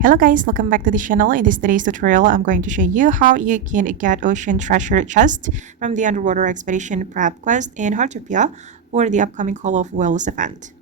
Hello guys, welcome back to the channel. In this today's tutorial, I'm going to show you how you can get ocean treasure chest from the underwater expedition prep quest in Heartopia for the upcoming Call of Whales event.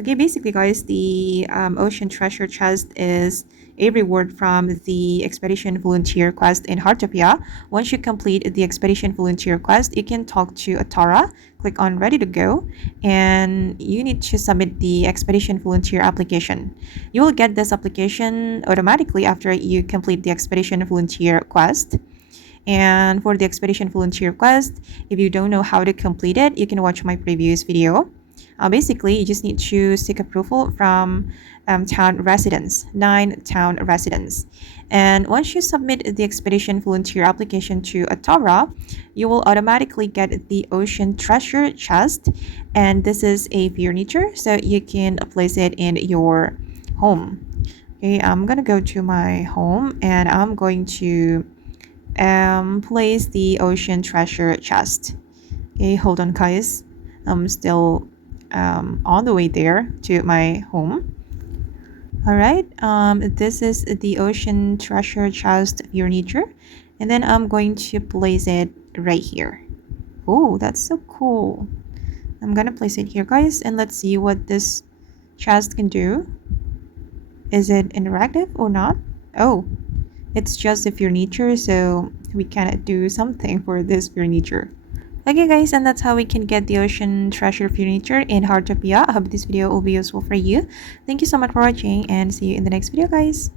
Okay, basically guys, the ocean treasure chest is a reward from the expedition volunteer quest in Heartopia. Once you complete the expedition volunteer quest, you can talk to Atara, click on ready to go, and you need to submit the expedition volunteer application. You will get this application automatically after you complete the expedition volunteer quest. And for the expedition volunteer quest, if you don't know how to complete it, you can watch my previous video. Basically, you just need to seek approval from town residents, 9 town residents. And once you submit the expedition volunteer application to Atara, you will automatically get the ocean treasure chest. And this is a furniture, so you can place it in your home. Okay, I'm gonna go to my home and I'm going to place the ocean treasure chest. Okay, hold on guys, I'm still on the way there to my home. All right, this is the ocean treasure chest furniture, and then I'm going to place it right here. Oh, that's so cool. I'm gonna place it here guys, and let's see what this chest can do. Is it interactive or not? Oh, it's just a furniture, so we cannot do something for this furniture. Okay guys, and that's how we can get the ocean treasure furniture in Heartopia. I hope this video will be useful for you. Thank you so much for watching and see you in the next video guys.